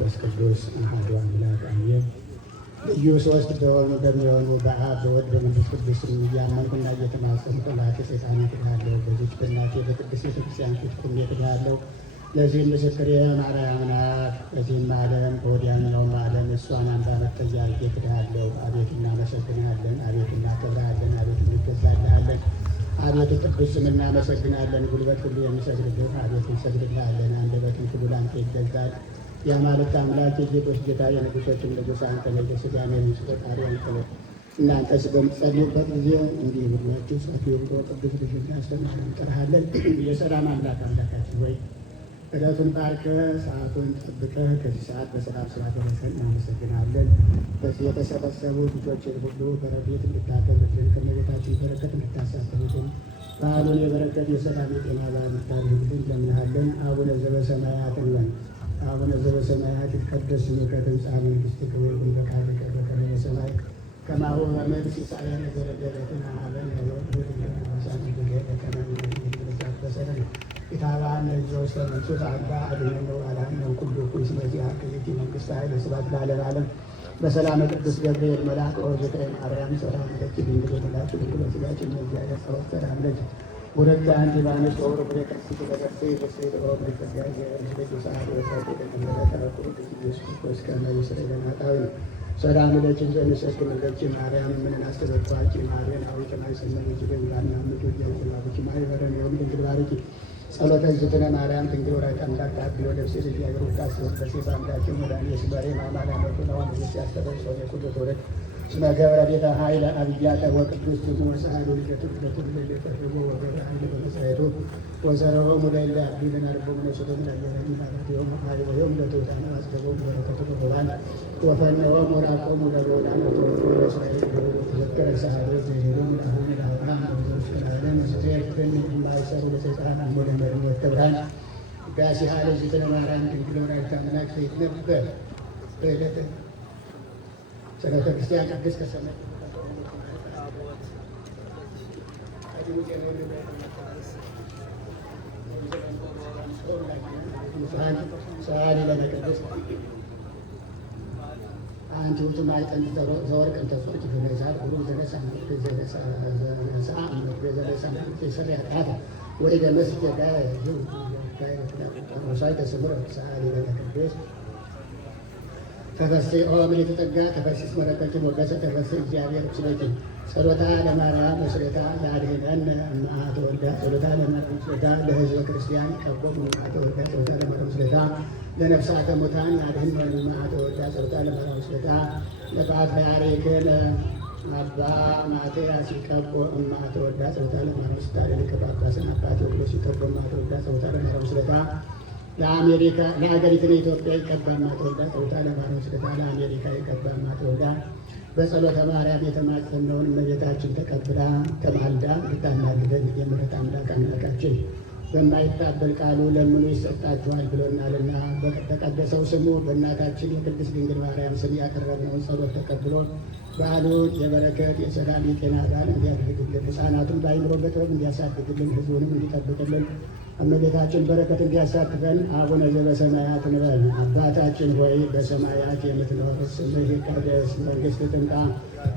መንፈስ ቅዱስ አሐዱ አምላክ አሜን። ልዩ ሶስት በሚሆኑ በአብ በወልድ በመንፈስ ቅዱስ እያመንኩና እየተማጸንኩ ጠላቴ ሰይጣንን እክዳለሁ። በዚች በእናቴ በቅድስት ቤተክርስቲያን ፊት ቆሜ እክዳለሁ። ለዚህም ምስክሬ ማርያም ናት። በዚህም ዓለም በወዲያኛውም ዓለም እሷን አንድ ዓመት ተያርጌ እክድሃለሁ። አቤቱ እናመሰግንሃለን፣ አቤቱ እናከብርሃለን፣ አቤቱ እንገዛልሃለን። አቤቱ ቅዱስ ስም እናመሰግናለን። ጉልበት ሁሉ የሚሰግድብህ አቤቱ እንሰግድልሃለን። አንደበትን ሁሉ ላንተ ይገዛል። የአማልክት አምላክ የጌቶች ጌታ የንጉሶችም ንጉሥ አንተ ነህ። የሥጋና የነፍስ ፈጣሪ አንተ ነህ። እናንተስ በምትጸልዩበት ጊዜ እንዲህ ብላችሁ ጸልዩ ብሎ ቅዱስ ልጅ ያስተምረን እንጠራሃለን። የሰላም አምላክ አምላካችን ሆይ ዕለቱን ባርከህ ሰዓቱን ጠብቀህ ከዚህ ሰዓት በሰላም ስላደረሰን እናመሰግናለን። በዚህ የተሰበሰቡ ልጆችን ሁሉ በረድኤት እንድታከብርልን ከእመቤታችን በረከት እንድታሳትፍልን በዓሉን የበረከት የሰላም የጤና በዓል እንድታደርግልን እንለምንሃለን። አቡነ ዘበሰማያት እንበል። አቡነ ዘበሰማያት ይትቀደስ ስምከ ትምጻእ መንግሥትከ ወይኩን ፈቃድከ በከመ በሰማይ ከማሁ በምድር ሲሳየነ ዘለለዕለትነ ሀበነ ወኅድግ ኢታብአነ እግዚኦስ ተመንሱት አልባ አድኅነነ ወአድኅነ ኩሉ ኩይስ በዚህ አክሊት መንግሥተ ኃይለ ስብሐት ለዓለመ ዓለም። በሰላም ቅዱስ ገብርኤል መልአክ ኦርዝተ ማርያም ሰላም ለኪ ድንግል ወላዲቱ ድንግል ወሥጋኪ እምእግዚአብሔር ጸሎት ሰላም ለኪ ወረዳ አንድ ባነሽ ወር ብሬ ከስቲ ለገርሴ በሰይደ ኦር ሊቀጋይ ለልጅ ሰዓት ወጣት ተቀመጠ ተረኩ ኢየሱስ ክርስቶስ ከመይ ሰለና ታዊ ሰላም ለኪ ዘንሰክን ለኪ ማርያም ምንን አስተበቋቂ ማርያም አዊተ ማይሰነ ይገኝ ባና ምቱ ያውላኪ ማይበረን የውም ድንግል ባረኪ ጸሎተ እግዝእትነ ማርያም ድንግል ወላዲተ አምላክ ታብሎ ለብሴ እግዚአብሔር ወጣት በሴት አምላክ ወዳኔ ስበሬ ማማላ ነው ነው ሲያስተበሰው የኩሉ ተወለድ ስመ ገብረ ቤተ ኃይለ አብያተ ወቅዱስ ወሰሃዱ ለተቱ ለተፈርቦ ወገረ ኃይለ በመሳይቱ ወዘረው ሙዳይላ ቢለና ረቦ መሰለኝ ያየረኝ ማለት ነው ኃይለ ወይም ለተውታና አስገበው በረከቱ በባን ወፈነው ወራቆ ሙዳይላ ነው እስራኤል ዘከረ ሰሃዱ ዘይሩም አሁን ዳውና ወዘስከላለን ዘየትን ማይሰሩ ለሰይጣን አሞደ መርሞ ተብራን ጋሲ ኃይለ ዝተነ ማርያም ድንግል ወላዲተ አምላክ ዘይት ነበር በዕለተ ጸሎተ ክርስቲያን ቅዱስ ከሰማይ ሰዓሊ ለነ ቅዱስ አንቲ ውእቱ ማዕጠንት ዘወርቅ እንተ ጾርኪ በመዛር ሁሉ ዘነሳ የሰሪ ኃጢአት ወኢደ መስጀ ሮሳይ ተስምረ ሰዓሊ ለነ ቅዱስ ተፈሴ ኦምን የተጠጋ ተፈሲስ መረቀቂ ሞገሰ ተፈሴ እግዚአብሔር ስለኪ ጸሎታ ለማርያም መስረታ ለአድኅነነ እምአተ ወልዳ ጸሎታ ለማርያም መስረታ ለሕዝበ ክርስቲያን ቀቦም እምአተ ወልዳ ጸሎታ ለማርያም መስረታ ለነፍሳተ ሙታን አድኅነነ እምአተ ወልዳ ጸሎታ ለማርያም መስረታ ለፓትርያርክነ አባ ማትያስ ቀቦ እምአተ ወልዳ ጸሎታ ለማርያም መስረታ ለሊቀ ጳጳሳት አባ ቴዎፍሎስ ቀቦ እምአተ ወልዳ ጸሎታ ለማርያም መስረታ ለአሜሪካ ለሀገሪቱን ኢትዮጵያ ይቀባማ ተወልዳ ጸሎታ ለማርያም መስረታ ለአሜሪካ ይቀባማ ተወልዳ በጸሎተ ማርያም የተማጸነውን እመቤታችን ተቀብላ ተማልዳ ልታናግደን የምሕረት አምላክ አምላካችን በማይታበል ቃሉ ለምኑ ይሰጣችኋል ብሎናልና በተቀደሰው ስሙ በእናታችን የቅድስት ድንግል ማርያም ስም ያቀረብነውን ጸሎት ተቀብሎ በዓሉን የበረከት የሰላም የጤና በዓል እንዲያደርግልን ሕፃናቱን በአይምሮ በጥበብ እንዲያሳድግልን ሕዝቡንም እንዲጠብቅልን እመቤታችን በረከት እንዲያሳትፈን አቡነ ዘበሰማያት እንበል። አባታችን ሆይ በሰማያት የምትኖር ስምህ ይቀደስ፣ መንግሥትህ ትምጣ፣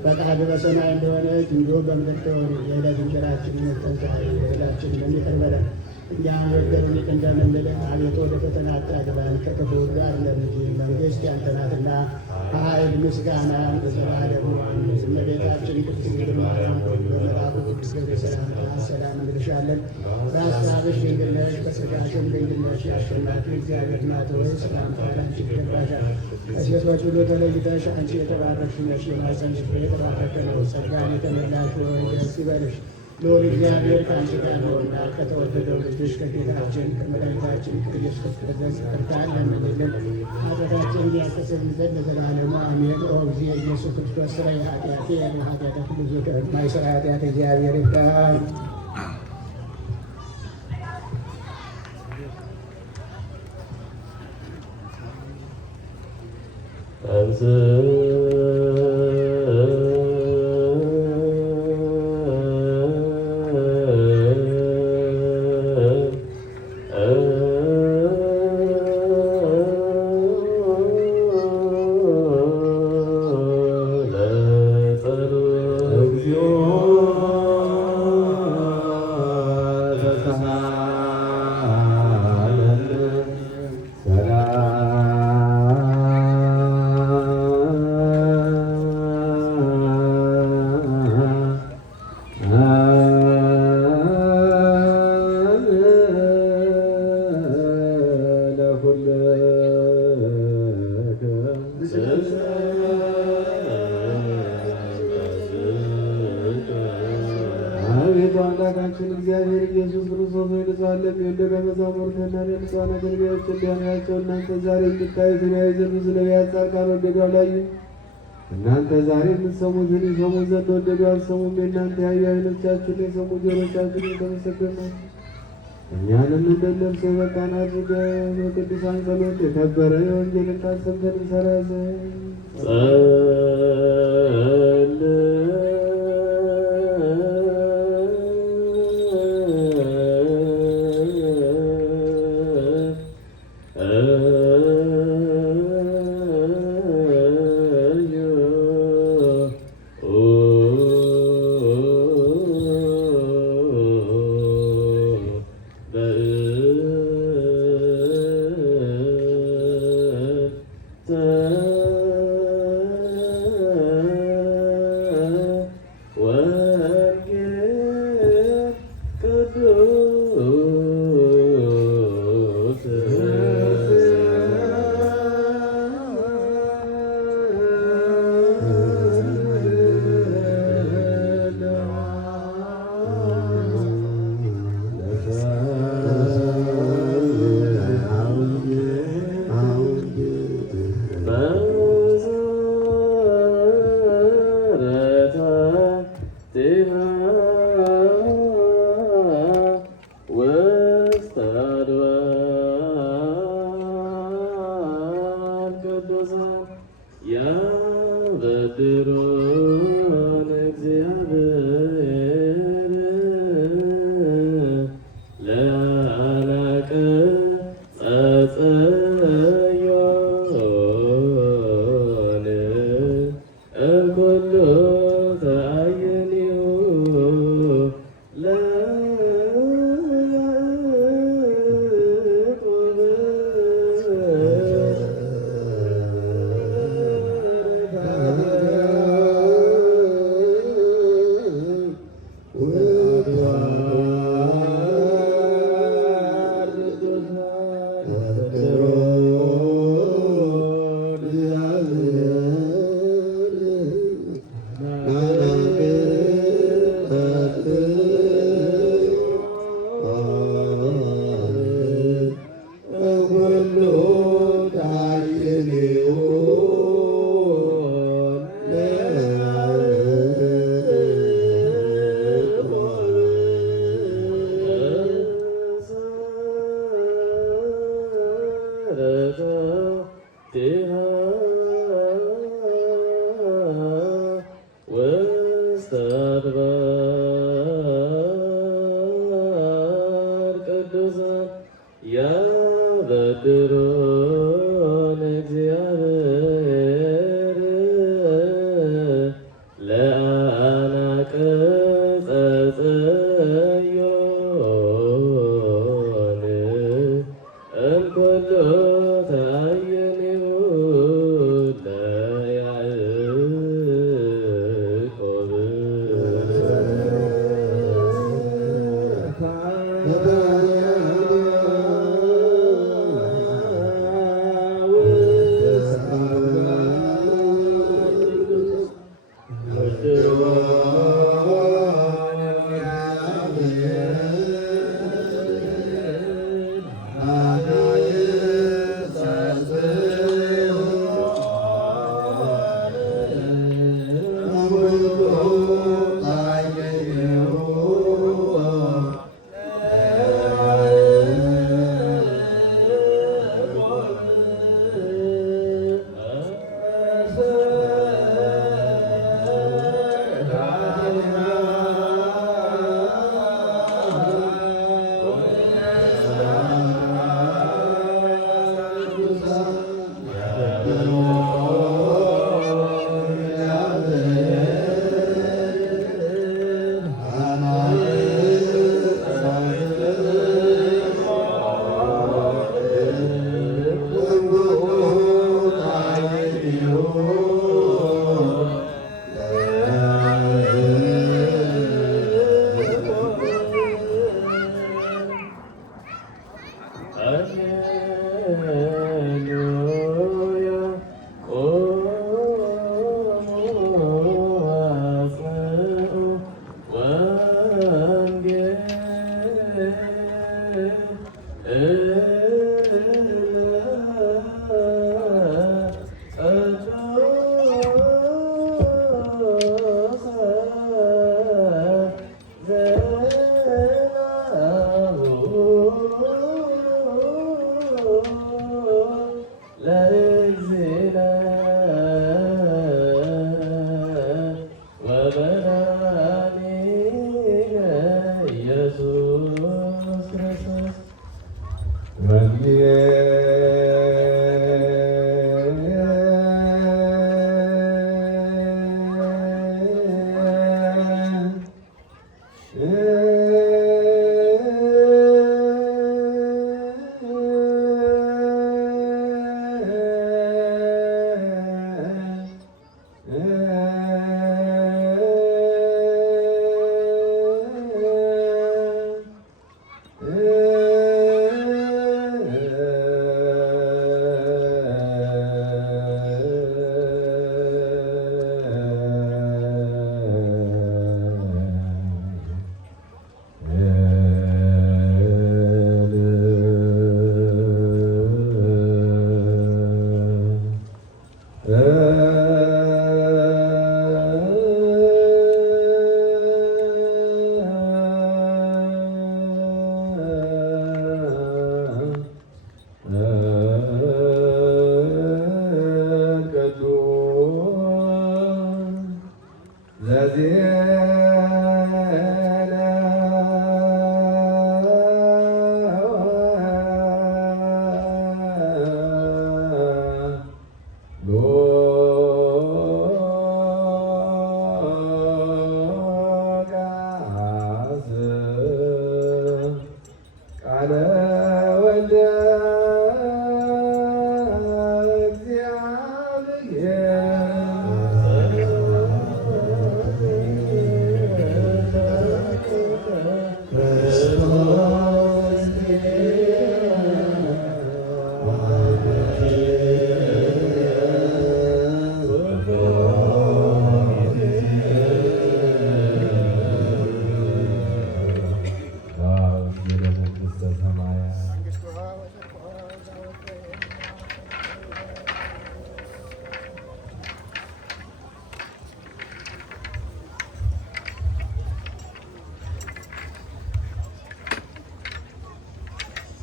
ፈቃድህ በሰማይ እንደሆነች እንዲሁም በምድር ትሁን። የዕለት እንጀራችንን ስጠን ዛሬ፣ በደላችንን ይቅር በለን እኛም የበደሉንን ይቅር እንደምንል፣ አቤቱ ወደ ፈተና አታግባን ከክፉ ሁሉ አድነን እንጂ መንግሥት ያንተ ናትና ኃይል፣ ምስጋና ለዘላለሙ አሜን። እመቤታችን ቅድስት ድንግል ማርያም በመልአኩ ቅዱስ ገብርኤል ሰላምታ ሰላም እንልሻለን። በሐሳብሽ ድንግል ነሽ፣ በሥጋሽም ድንግል ነሽ። የአሸናፊ እግዚአብሔር እናት ሆይ ሰላምታ ላንቺ ይገባሻል። ከሴቶች ሁሉ ተለይተሽ አንቺ የተባረክሽ ነሽ፣ የማኅፀንሽ ፍሬ የተባረከ ነው። ጸጋን የተመላሽ ሆይ ደስ ይበልሽ፣ ልዑል እግዚአብሔር ከአንቺ ጋር ነውና ከተወደደው ልጅሽ ከጌታችን ከመድኃኒታችን ከኢየሱስ ክርስቶስ ዘንድ ይቅርታን ለምኝልን ኃጢአታችንን እንዲያስተሰርይልን ዘንድ ለዘላለሙ አሜን። ኦ እግዚእ ኢየሱስ ክርስቶስ ሥራይ ኃጢአቴ ወኃጢአተ ኩሉ ሕዝብ ማይሠራ ኃጢአት እግዚአብሔር ይፍታ። አምላካችን እግዚአብሔር ኢየሱስ ክርስቶስ ሆይ ንጹሐን ለሚሆን ደቀ መዛሙርትና ለንጹሐን አገልጋዮች እንዲያናያቸው እናንተ ዛሬ የምታዩትን ያዩ ዘንድ ስለ ነቢያት ጻድቃን ወደዱ አላዩ። እናንተ ዛሬ የምትሰሙትን ይሰሙ ዘንድ ወደዱ አልሰሙም። የእናንተ ያዩ ዓይኖቻችሁን የሰሙ ጆሮቻችሁን የተመሰገኑ ናቸው። እኛንም እንደ እነርሱ የበቃን አድርገን በቅዱሳን ጸሎት የከበረ የወንጌልን ቃል ሰምተን እንሠራ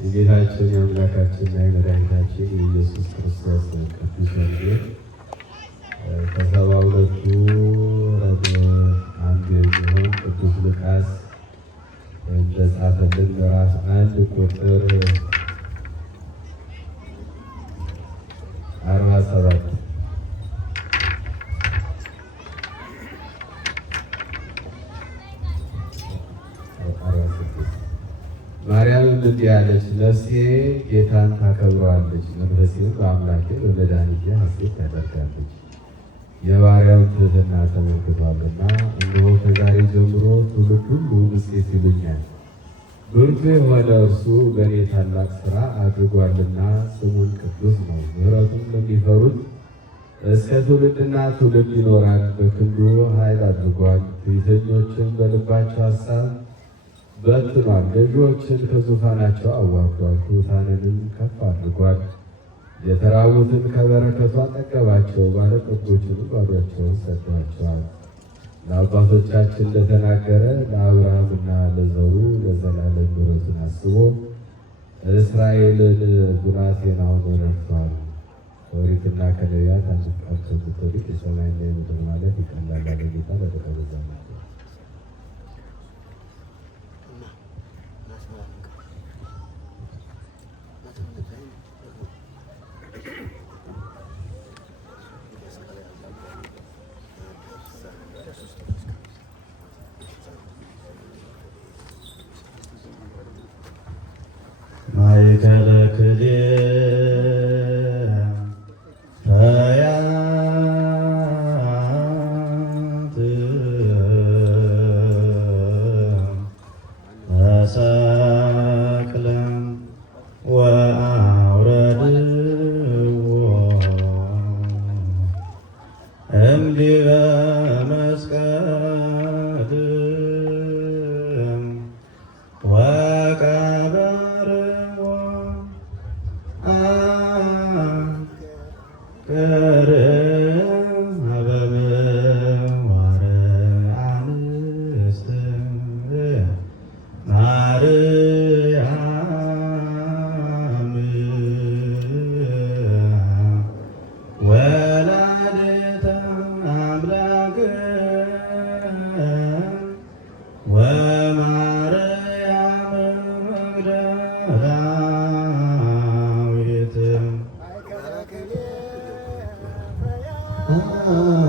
የጌታችን የአምላካችንና የመድኃኒታችን የኢየሱስ ክርስቶስ ቅዱስ ወንጌል ከሰባ ሁለቱ ረድእ አንዱ የሚሆን ቅዱስ ሉቃስ እንደጻፈልን ምዕራፍ 1 ቁጥር 47 ማርያምም እንዲህ አለች፣ ነፍሴ ጌታን ታከብረዋለች፣ መንፈሴም በአምላኬ በመድኃኒቴ ሐሴት ታደርጋለች። የባሪያውን ትሕትና ተመልክቷልና፣ እነሆ ከዛሬ ጀምሮ ትውልድ ሁሉ ብፅዕት ይሉኛል። ብርቱ የሆነ እርሱ በእኔ ታላቅ ሥራ አድርጓልና፣ ስሙም ቅዱስ ነው። ምሕረቱም ለሚፈሩት እስከ ትውልድና ትውልድ ይኖራል። በክንዱ ኃይል አድርጓል፣ ትዕቢተኞችን በልባቸው ሐሳብ በትኗል። ገዢዎችን ከዙፋናቸው አዋርዷል፣ ትሑታንንም ከፍ አድርጓል። የተራቡትን ከበረከቱ አጠገባቸው፣ ባለጠጎችንም ባዶአቸውን ሰጥቷቸዋል። ለአባቶቻችን እንደተናገረ ለአብርሃምና ለዘሩ ለዘላለም ምሕረቱን አስቦ እስራኤልን ብላቴናውን ረድቷል። ከኦሪትና ከነቢያት አንድ ቃል ከምትወድቅ የሰማይና የምድር ማለት ይቀላል አለ ጌታ ለደቀ መዛሙርቱ። ማእከለ ክልኤ ፈያት ተሰቅለ ወአውረድዎ እምዲበ መስቀል ወቀበርዎ ኀበ ምዋረ አንስት ማርያም ወላዲተ አምላክ ወማርያም መግደላዊት Oh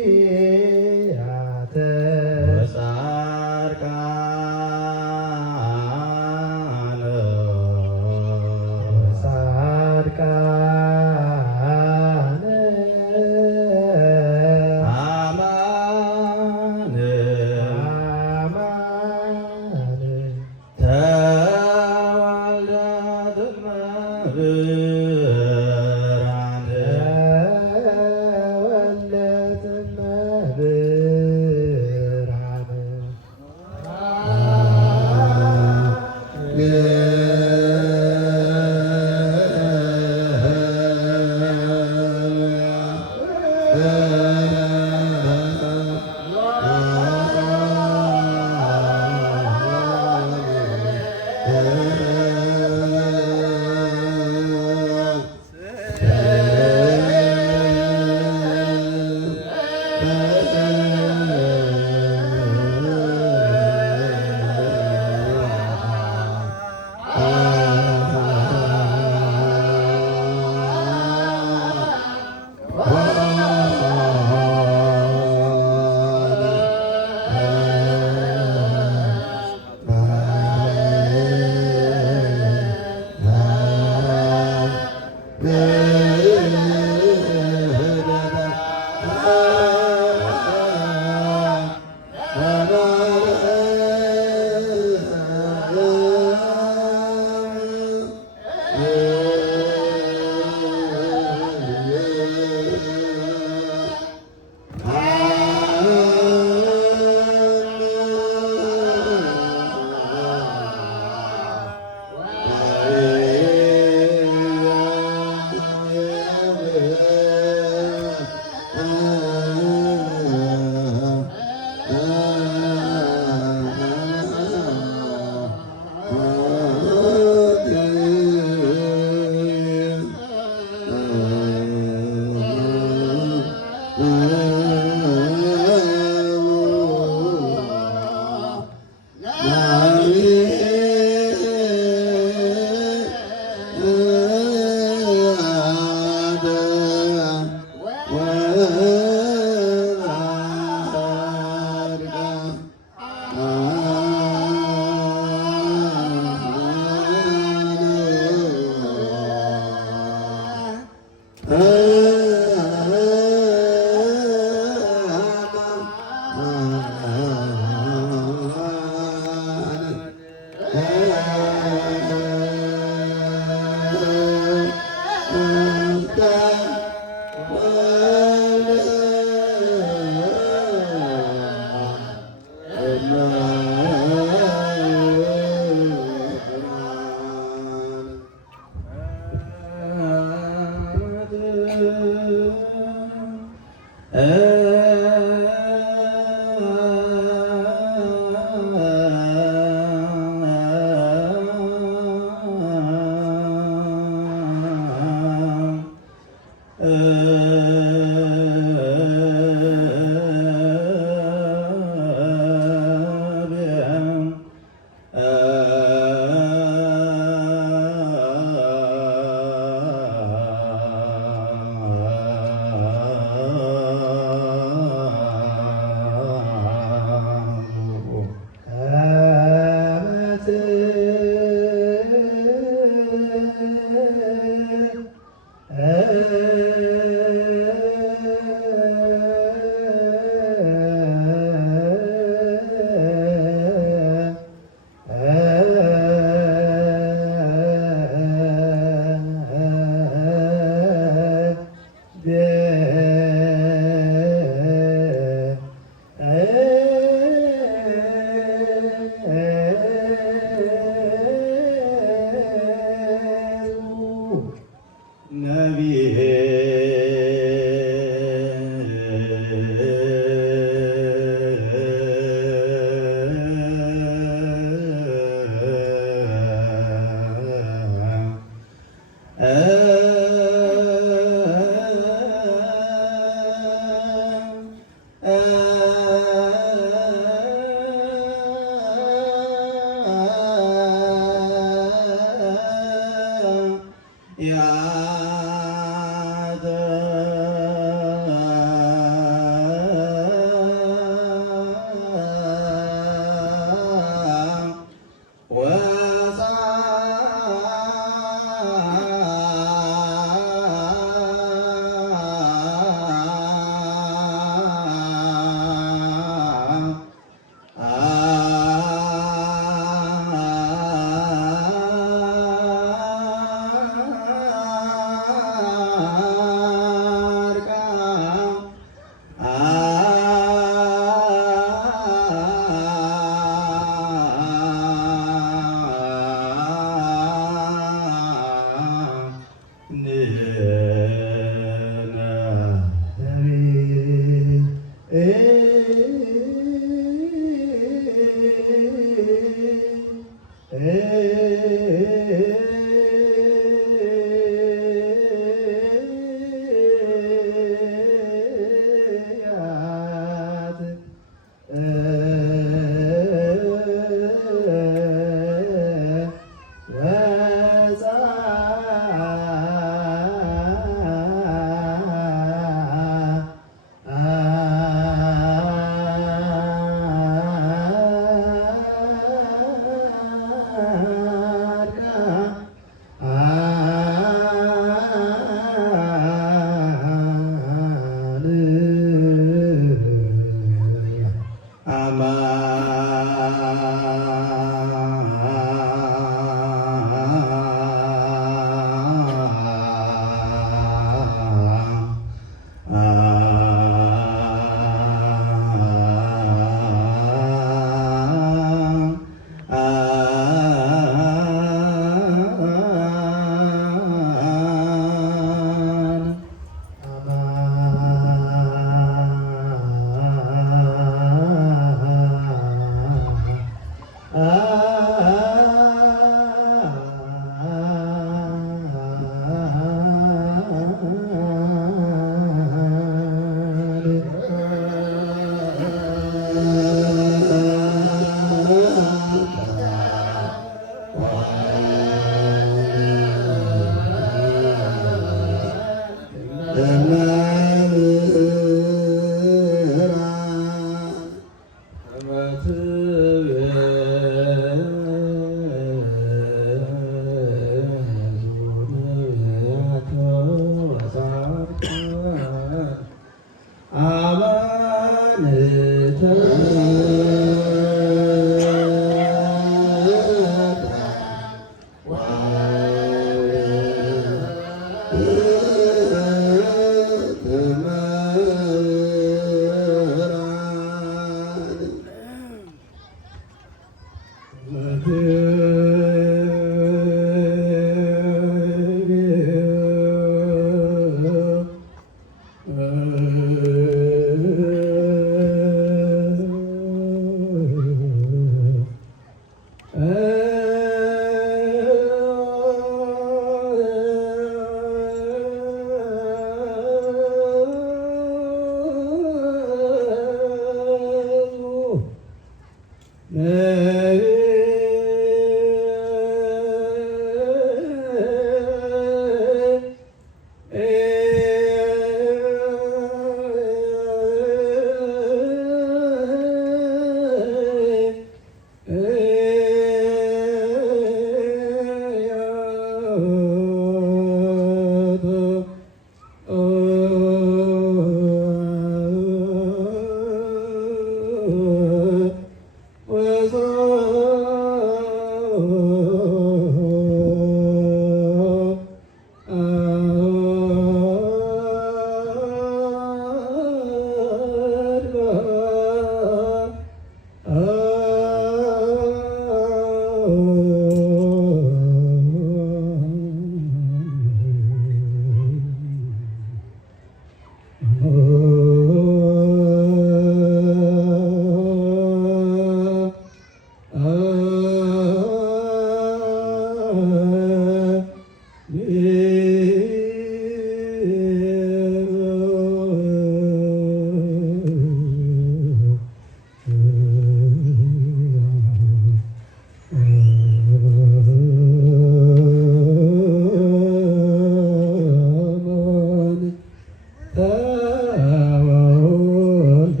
ወወልድ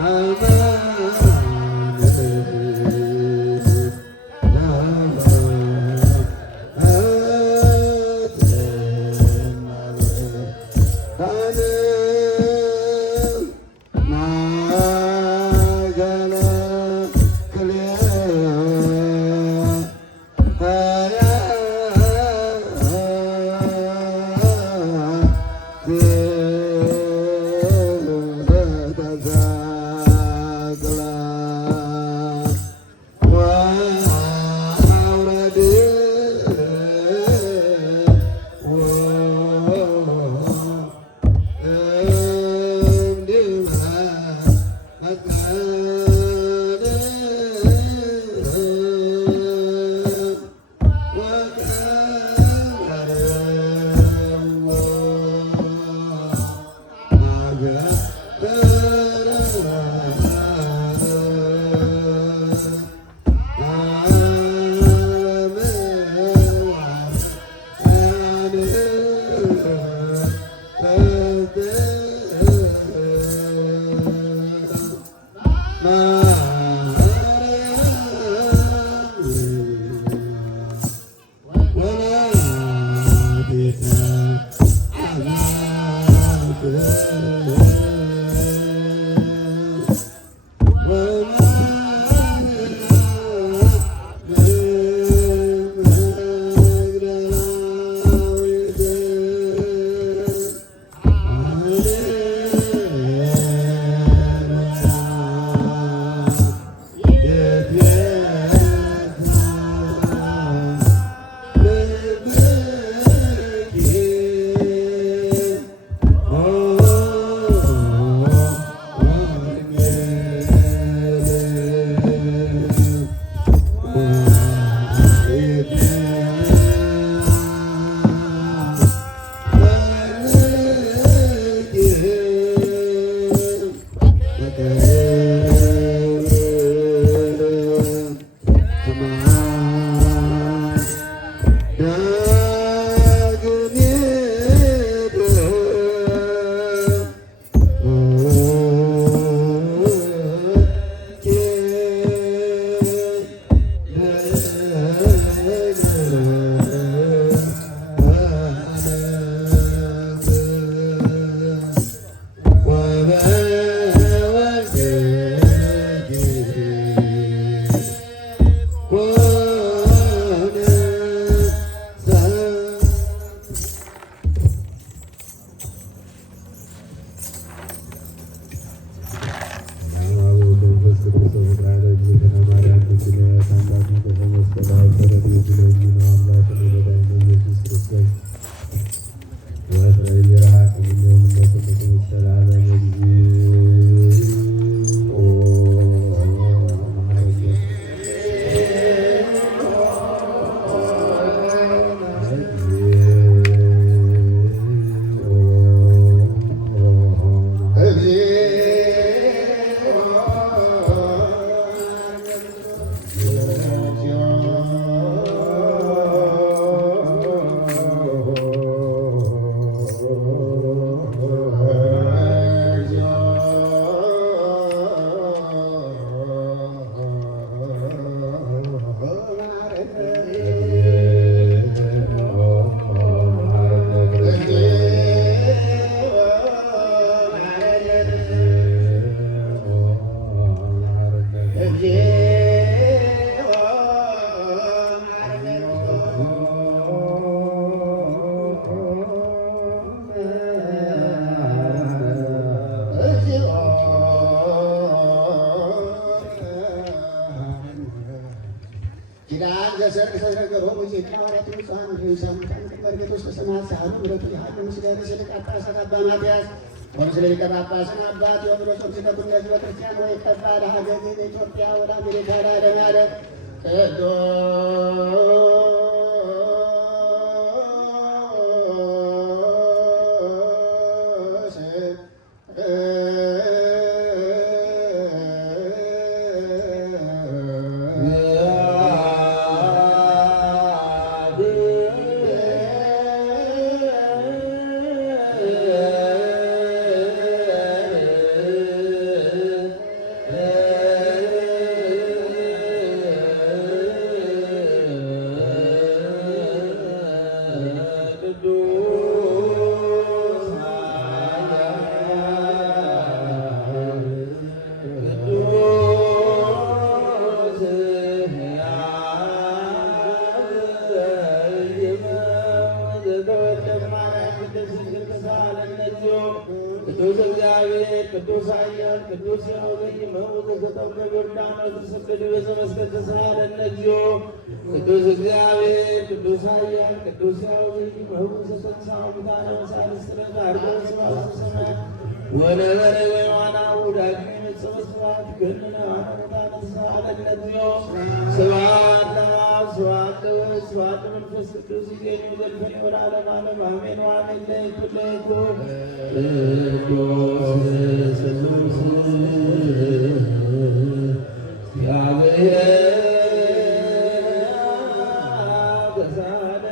Amen. ሰርቅ ተነገሮሙ ዜና ሐዋርያት ንጹሐን ሰሙታን መርገቶች ተሰማት ሳሉ ምረቱ ያህሉ ምስጋና ስልቅ ጳጳሳት አባ ማትያስ ወምስለ ሊቀ ጳጳሳት አባ ቴዎፍሎስ ወምስለ ሕዝበ ክርስቲያን ወይ ቀባ ለሀገር ኢትዮጵያ ወደ አሜሪካ ለዓለም ያለ ቅዱስ እግዚአብሔር ቅዱስ ኃያል ቅዱስ ያውዘኝ መውዘ ዘጠው በዮርዳኖስ ተሰደደ በዘመስቀል ተሳሃለነ እግዚኦ ቅዱስ እግዚአብሔር ቅዱስ ኃያል ቅዱስ ያውዘኝ መውዘ ተንሥአ እሙታነ ወሳልስት አርጎ ስብሐት ሰማያት ወነበረ በየማናሁ ዳግም የመጽእ ስብሐት ገነነ አመታነ ተሳሃለነ እግዚኦ ስብሐት ለአብ ስብሐት ለወልድ ስብሐት ለመንፈስ ቅዱስ ይእዜኒ ወዘልፈኒ ወለዓለመ ዓለም አሜን ወአሜን ለይኩን ቅዱስ ስሉስ እግዚአብሔር በሳለ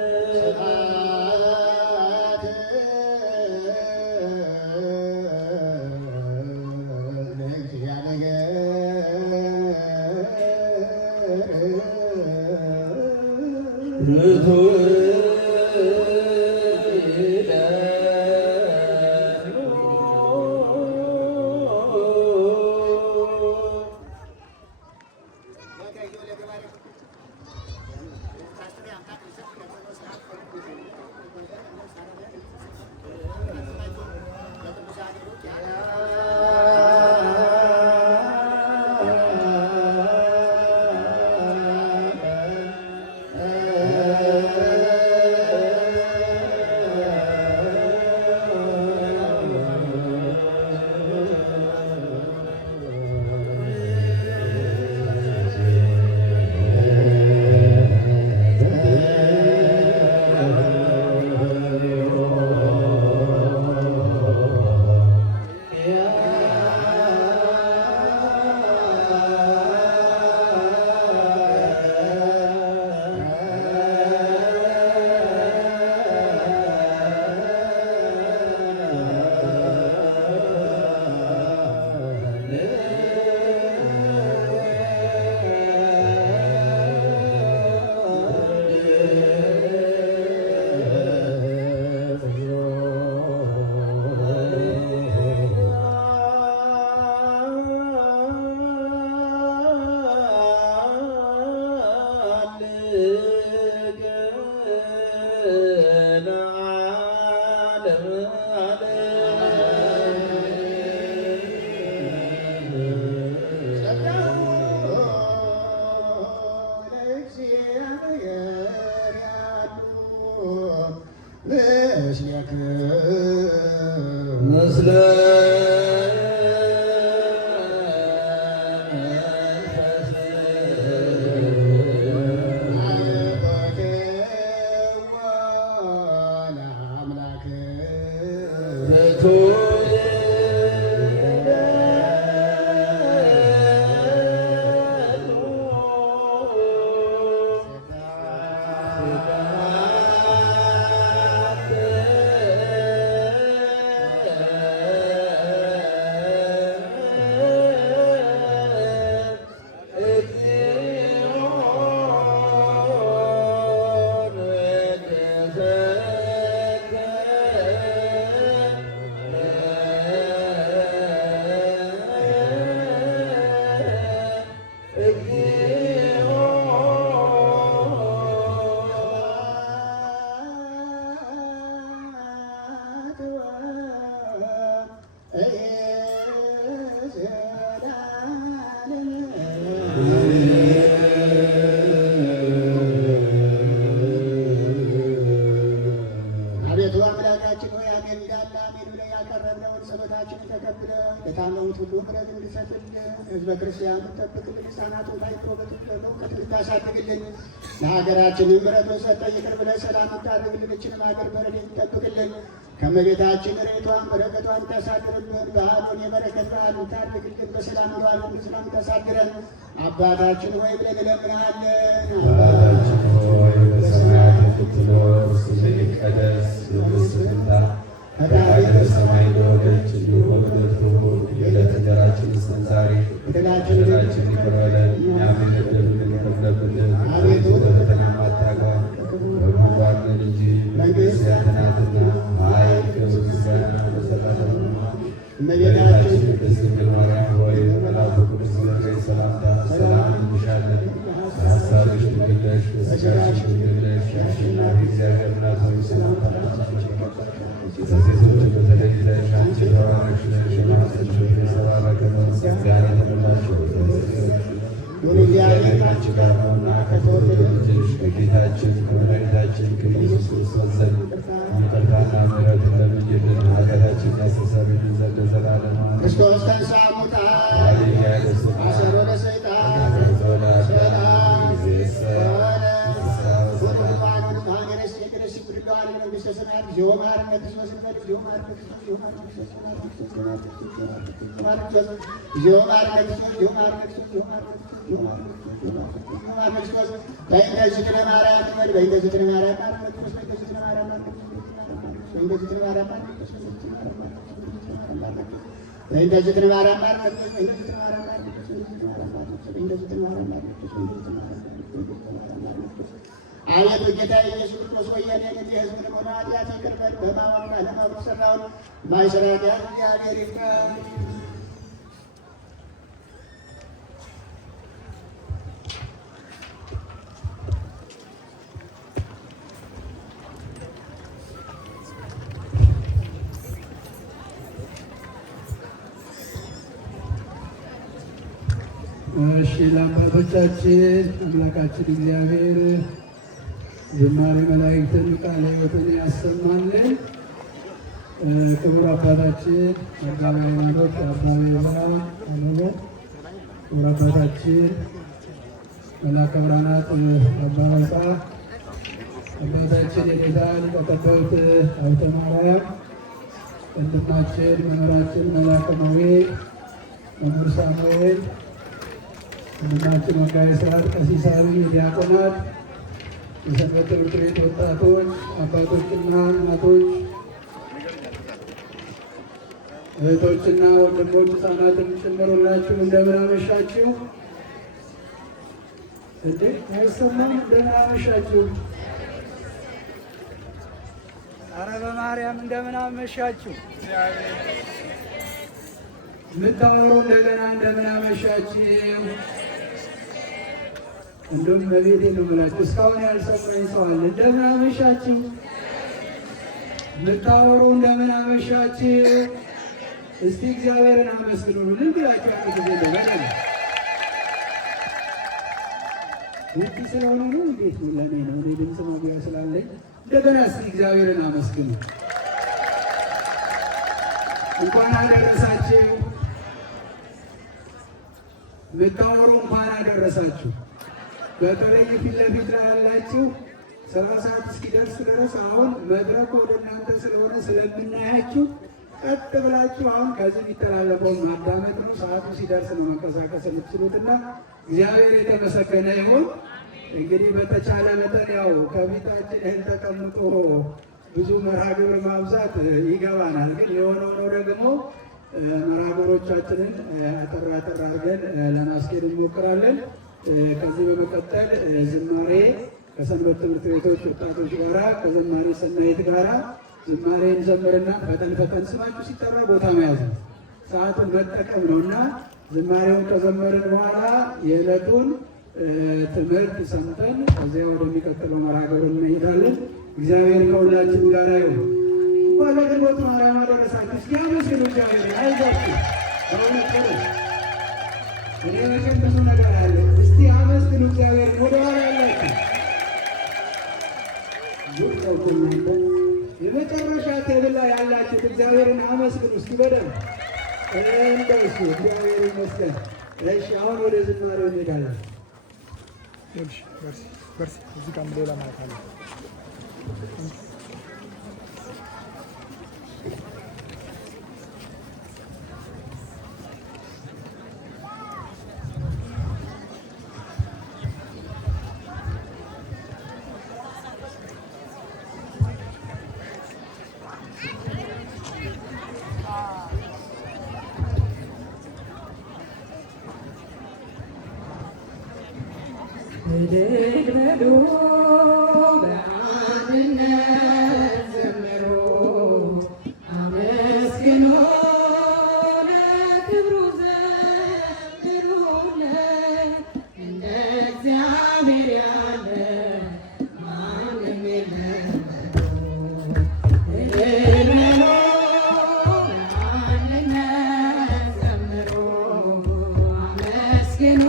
Yeah. ሁሉ ምሕረት እንዲሰጥልን ሕዝበ ክርስቲያኑ ጠብቅልን። ሕፃናቱን ታይቶ በእውቀት እንድታሳድግልን ለሀገራችንም ምሕረቱን ሰጠህ ይቅር ብለህ ሰላም እንድታደርግልን ይህችንም ሀገር በረድኤት እንጠብቅልን። ከእመቤታችን ረድኤቷን በረከቷን ታሳድርብን። በዓሉን የበረከት በዓል ታድርግልን። በሰላም በዓሉን በሰላም ታሳድረን። አባታችን ሆይ ብለን እንለምንሃለን። አባታችን ሆይ በሰማያት የምትኖር ስምህ ይቀደስ፣ መንግሥትህ ትምጣ፣ ፈቃድህ በሰማይ እንደሆነች እንዲሁ በምድር ትሁን። የዕለት እንጀራችንን ስጠን ዛሬ፣ በደላችንን ይቅር በለን እኛም የበደሉንን ይቅር እንደምንል። አቤቱ ወደ ፈተና አታግባን ከክፉ አድነን እንጂ መንግሥት ያንተ ናትና፣ ኃይል፣ ክብር፣ ምስጋና ለዘላለሙ። እመቤታችን ቅድስት ድንግል ማርያም ሆይ በመልአኩ ቅዱስ ገብርኤል ሰላምታ ሰላም እንልሻለን። በሐሳብሽ ድንግል ነሽ፣ በሥጋሽ ድንግል ነሽ። የአሸናፊ እግዚአብሔር እናት ሆይ ሰላምታ ከሴቶች በተለይተሽ አንቺ የተባረክሽ ነሽ፣ የማኅፀንሽ ፍሬ የተባረከ ነው። ጸጋን የተመላሽ ሆይ እግዚአብሔር ከአንቺ ጋር ነውና ከተወደደው ልጅሽ ከጌታችን ከመድኃኒታችን ከኢየሱስ ክርስቶስ ዘንድ ይቅርታና ምሕረትን ለምኝልን ኃጢአታችንን ያስተሰርይልን ዘንድ ለዘላለሙ አሜን። ክርስቶስ ተንሥአ እሙታን ሃሌሉያ ለስብሐት አሰሮ ለሰይጣን ተንሥኦ ለአዳም ሰላም ይእዜሰ ፍስሐ ወሰላም አቤቱ ጌታ ኢየሱስ ክርስቶስ ሆይ የእኔን የሕዝብን ልቦና ኃጢአት ይቅር በል። በማወቅና ለማወቅ የሠራውን የማይሠራ ኃጢአት እግዚአብሔር ይፍቀር። እሺ ለአባቶቻችን አምላካችን እግዚአብሔር ዝማሬ መላእክትን ቃለ ሕይወትን ያሰማልን። ክቡር አባታችን መጋቤ ሃይማኖት አባ ይብራ አበበ፣ ክቡር አባታችን መላከ ብርሃናት አባ መጻ፣ አባታችን የኪዳን ተቀባዮት ሀብተ ማርያም፣ ወንድማችን መምህራችን መላከ ማዌ መምህር ሳሙኤል፣ ወንድማችን መጋቤ ሥርዓት ቀሲስ አብይ፣ ዲያቆናት፣ የሰንበት ትምህርት ቤት ወጣቶች፣ አባቶችና እናቶች፣ እህቶችና ወንድሞች፣ ሕፃናትም ጭምሩላችሁ እንደምን አመሻችሁ? እንዴ አይሰማም? እንደምን አመሻችሁ? ኧረ በማርያም እንደምን አመሻችሁ? የምታወሩ እንደገና እንደምን አመሻችሁ? እንደውም በቤቴ ነው የምላችሁ። እስካሁን ያልሰማኝ ሰው አለ? እንደምን አመሻችሁ? የምታወሩ እንደምን አመሻችሁ? እስቲ እግዚአብሔርን አመስግኑ። ምን ብላችሁ ጊዜ ነው በደንብ ውጭ ስለሆነ ነው። እንዴት ነው? ለእኔ ነው። እኔ ድምፅ መግቢያ ስላለኝ እንደገና እስቲ እግዚአብሔርን አመስግኑ። እንኳን አደረሳችሁ። የምታወሩ እንኳን አደረሳችሁ። በተለይ ፊት ለፊት ላይ ያላችሁ 7 ሰዓት እስኪደርስ ድረስ አሁን መድረኩ ወደ እናንተ ስለሆነ ስለምናያችሁ ቀጥ ብላችሁ አሁን ከዚህ የሚተላለፈውን ማዳመጥ ነው። ሰዓቱ ሲደርስ ነው መንቀሳቀስ የምትችሉትና እግዚአብሔር የተመሰገነ ይሁን። እንግዲህ በተቻለ መጠን ያው ከፊታችን እህል ተቀምጦ ብዙ መርሃ ግብር ማብዛት ይገባናል። ግን የሆነው ነው ደግሞ መርሃ ግብሮቻችንን አጠር አጠር አድርገን ለማስኬድ እንሞክራለን። ከዚህ በመቀጠል ዝማሬ ከሰንበት ትምህርት ቤቶች ወጣቶች ጋራ ከዘማሪ ሰናይት ጋራ ዝማሬ እንዘምርና ፈጠን ፈጠን ስማችሁ ሲጠራ ቦታ መያዝ ነው፣ ሰዓቱን መጠቀም ነው እና ዝማሬውን ከዘመርን በኋላ የዕለቱን ትምህርት ሰምተን ከዚያ ወደሚቀጥለው መርሃ ግብር እንሄዳለን። እግዚአብሔር ከሁላችን ጋር ይሁን። እንኳን ለግንቦት ማርያም አደረሳችሁ። እስኪ አመስግኑ እግዚአብሔር። አይዟችሁ በእውነት ጥሩ። እኔ መቼም ብዙ ነገር አለ። እስቲ አመስግኑ እግዚአብሔር። ወደኋላ ያላችሁ የመጨረሻ ቴብል ላይ ያላችሁት እግዚአብሔርን አመስግኑ እስኪ በደንብ እንደሱ እግዚአብሔር ይመስገን። እሺ አሁን ወደ ዝማሬው እንሄዳለን። በርሲ እዚህ ጋር ሌላ ማለት አለ። እልል በሉ በአንድነት ዘምሩ አመስግኑ ለክብሩ ዘምሩለት እንደ እግዚአብሔር ያለ ማንም የለም። እልል በሉ በአንድነት ዘምሩ አመስግኑ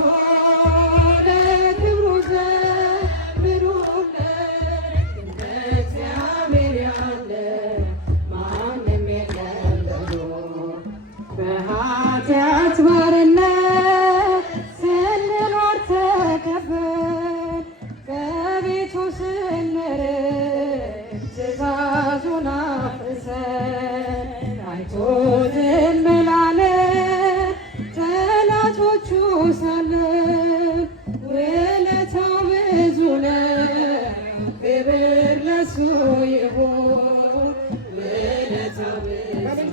በኃጢአት ባርነት ስንኖር ተከበን ከቤቱ ስንርቅ ትእዛዙን አፍርሰን አይቶ ዝም ላለን ጠላቶቹ ሳለን ውለታው ብዙ ነው፣ ክብር ለእሱ ይሁን። ውለታው ብዙ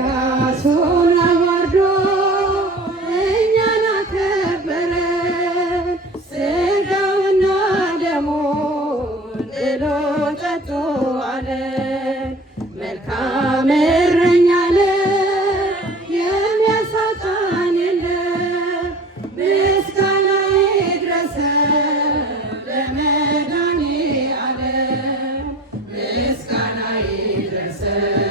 ራሱን አዋርዶ እኛን አከበረን፣ ሥጋውና ደሙን ጥሎ ጠጡ አለን። መልካም እረኛ ነው የሚያሳጣን የለም። ምስጋና ይድረሰው ለመድኃኔዓለም፣ ምስጋና ይድረሰው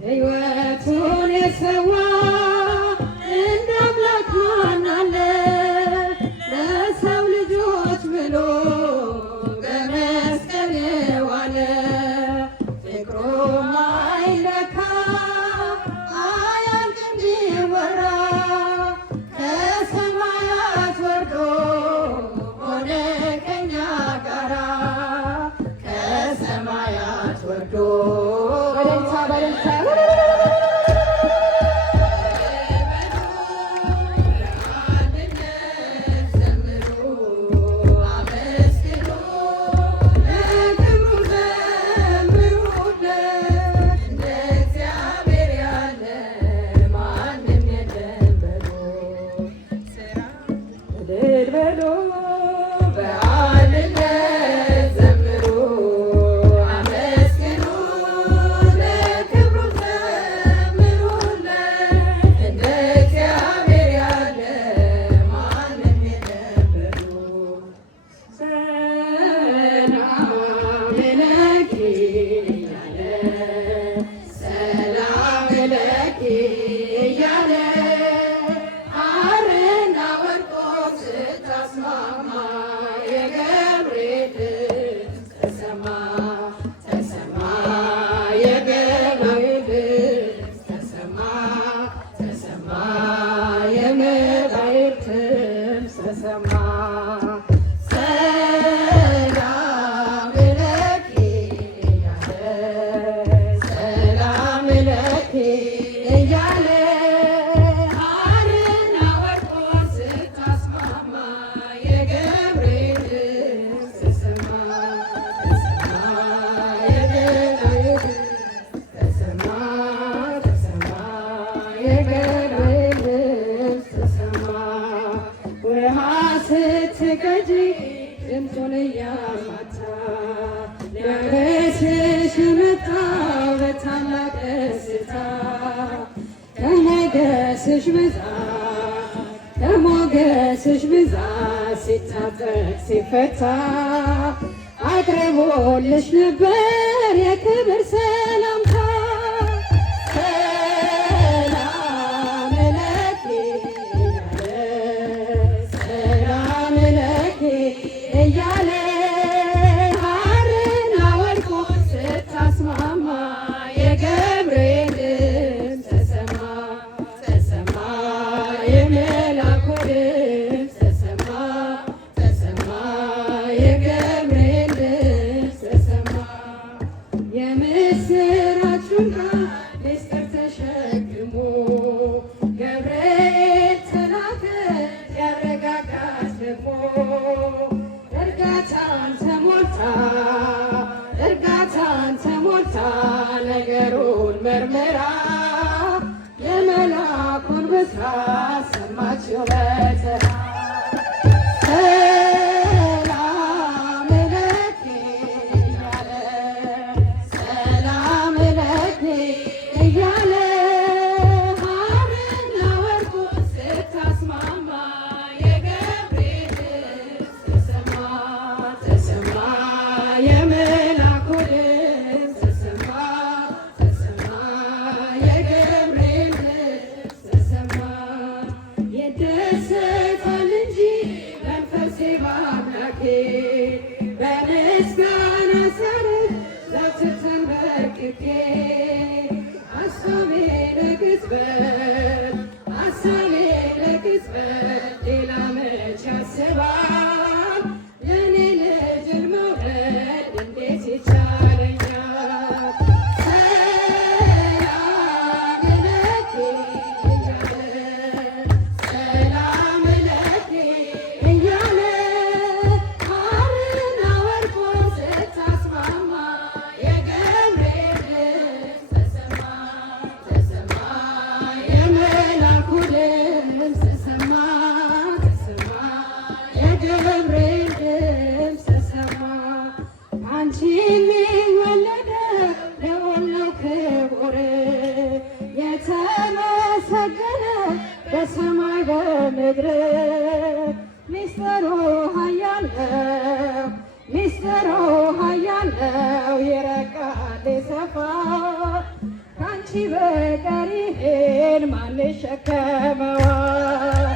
ሕይወቱን የሰዋ እንደ አምላክ ማን አለ? ለሰው ልጆች ብሎ በመስቀል የዋለ ፍቅሩ ማይለካ አያልቅም ቢወራ ከሰማያት ወርዶ ሆነ ከኛ ጋራ ከሰማያት ወርዶ እያለ ሐርና ወርቆ ስታስማ ፈጂ ድምፁን እያማታ ሊያረስሽ መጣ በታላቅ ደስታ ከሞገስሽ ብዛት ሲታጠቅ ሲፈታ አቅርቦልሽ ነበር የክብር ሰላምታ። ሰላም ለኪ ሰላም ለኪ እያለ ሐርና ወርቁን ስታስማማ የገብርኤል ድምፅ ተሰማ የመላኩ ድምፅ ተሰማ የገብርኤል ድምፅ ተሰማ። የምስራቹን ቃል ምስጢር ተሸክሞ ገብርኤል ተላከ ያረጋጋት ደግሞ እርጋታን ተሞልታ ነገሩን መርምራ የመልአኩን ብስራት ሰማችው በተራ። ሰላም ለኪ እያለ ሰላም ለኪ እያለ ሐርና ወርቁን ስታስማማ የገብርኤል ድምፅ ተሰማ የመልአኩ ድምፅ ተሰማ የገብርኤል ድምፅ ተሰማ። ይደሰታል እንጂ መንፈሴ በአምላኬ በምስጋና ሰርግ ዘወትር ተንበርክኬ ሐሳቤ ለቅጽበት ሌላ መች ያስባል ለእኔ ልጅን መውለድ እንዴት ይቻለኛል። ሰላም ለኪ እያለ ሰላም ለኪ እያለ ሐርና ወርቁን ስታስማማ የገብርኤል ድምፅ ተሰማ የመልአኩ ድምፅ ተሰማ የገብርኤል ድምፅ ተሰማ። አንቺ የሚወለደው ልዑል ነው ክቡር የተመሰገነ በሰማይ በምድር ሚስጥሩ ኃያል ነው ይረቃል ይሰፋል ከአንቺ በቀር ይሄን ማን ይሸከመዋል።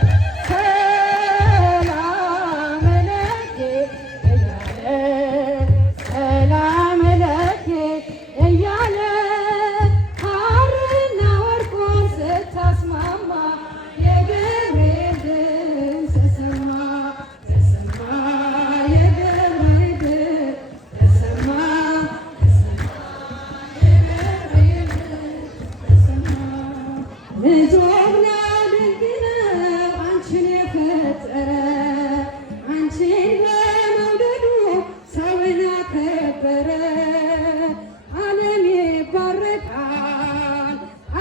ሰላም ለኪ እያለ ሰላም ለኪ እያለ ሐርና ወርቁን ስታስማማ የገብርኤል ድምፅ ተሰማ የገብርኤል ድምፅ ተሰማ የገብርኤል ድምፅ ተሰማ። ንጹሕና ድንቅ ነው አንቺን የፈጠረ አንቺን በመውደዱ ሰውን አከበረ።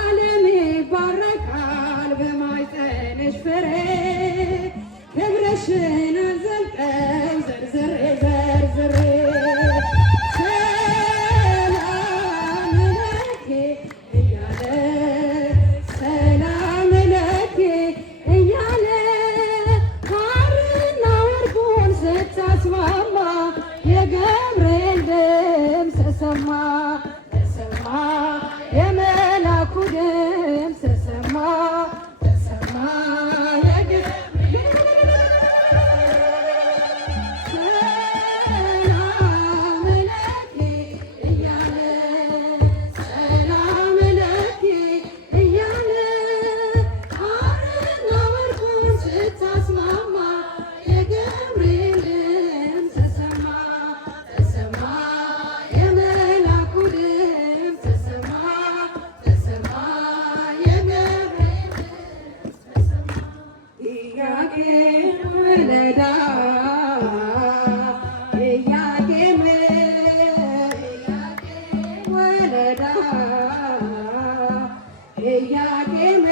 ዓለም ይባረካል በማኅፀንሽ ፍሬ ክብርሽን አዘልቀው ዘርዝሬ ሰላም ለኪ እያለ ሰላም ለኪ እያለ ሐርና ወርቁን ስታስማማ የገብርኤል ድምፅ ተሰማ የመልአኩ ድምፅ ተሰማ ሰላም ለኪ እያለ ሰላም ለኪ እያለ ሐርና ወርቁን ስታስማማ የገብርኤል ድምፅ ተሰማ የመልአኩ ድምፅ ተሰማ የገብርኤል ድምፅ ተሰማ። ኢያቄም ወለዳ ኢያቄም ወለዳ ኢያቄም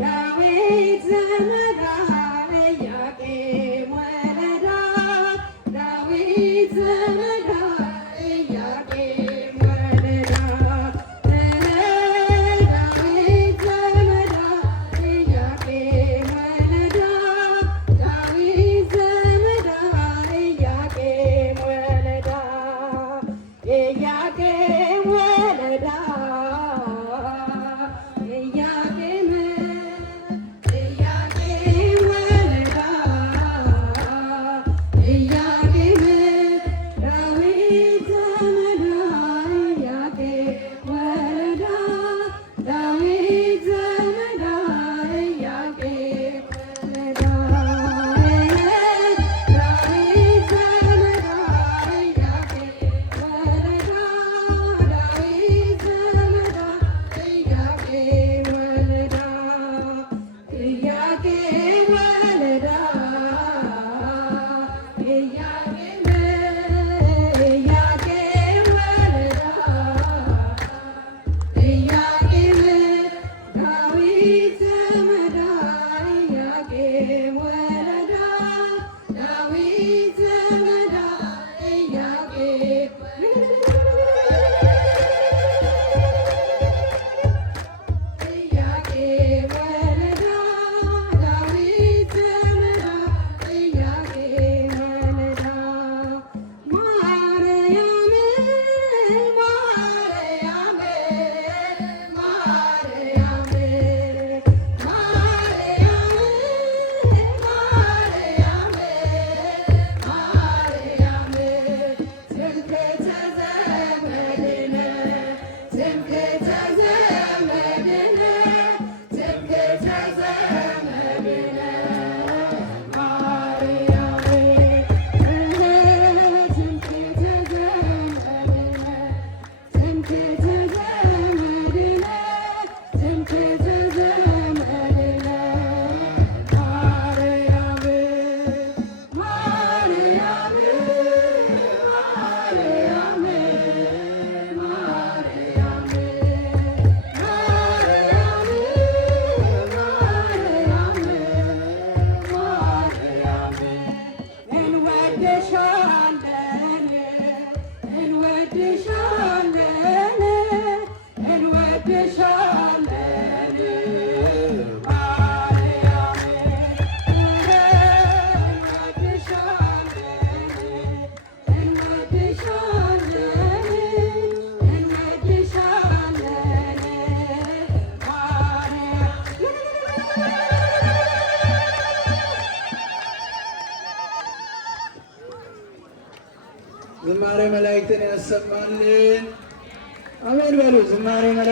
ዳዊት ዘመዳ ኢያቄም ወለዳ ዝማሬ መላእክትን ያሰማልን። አሜን በሉ። ዝማሬ